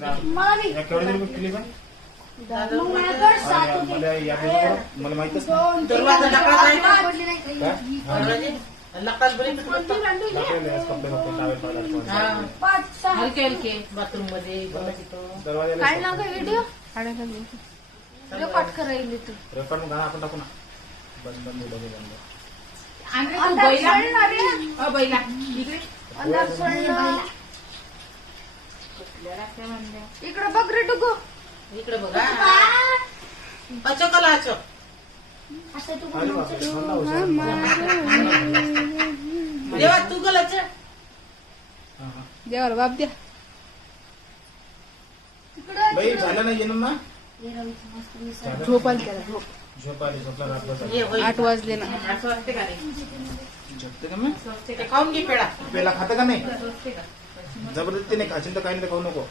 मला बी. या केवढ्या दिवस केली पण मग माझ्याकडे 7 होते. मला या दिवसावर मला माहितच नाही. दरवाजा लाकडाचा आहे का? पडली नाही काही. काय? दरवाजे लाकडात बरे कोणती भांडी ना? कपडे टावेल पाहिजे. हा 5-6 हलके हलके बाथरूम मध्ये दरवाजाला काय ना काय व्हिडिओ रेकॉर्ड करायला तू. रेकॉर्ड मग गाणं आपण टाकू ना. बंद बंद डबे बंद. अंधार सोडणार रे. बैला इकडे अंधार सोडलं. इकडे बघ रे डुगू. इकडे बघा अचकला अचक असं तू अरे बापरे, मला हुशार. देवा तू गलच हा, हा. देवाला बाप द्या. इकडे बाई झालं नाही येणं ना. झालं? झोप आली त्याला झोप. झोप आली झोपला रात्र ये होय 8 वाजले ना. 8 वाजते का रे झोपते का मग स्वस्ते का खाऊन घे पेडा पेला खातं का नाही स्वस्ते का जबरदस्ती नाही खाशील तर काही नाही खाऊ नको.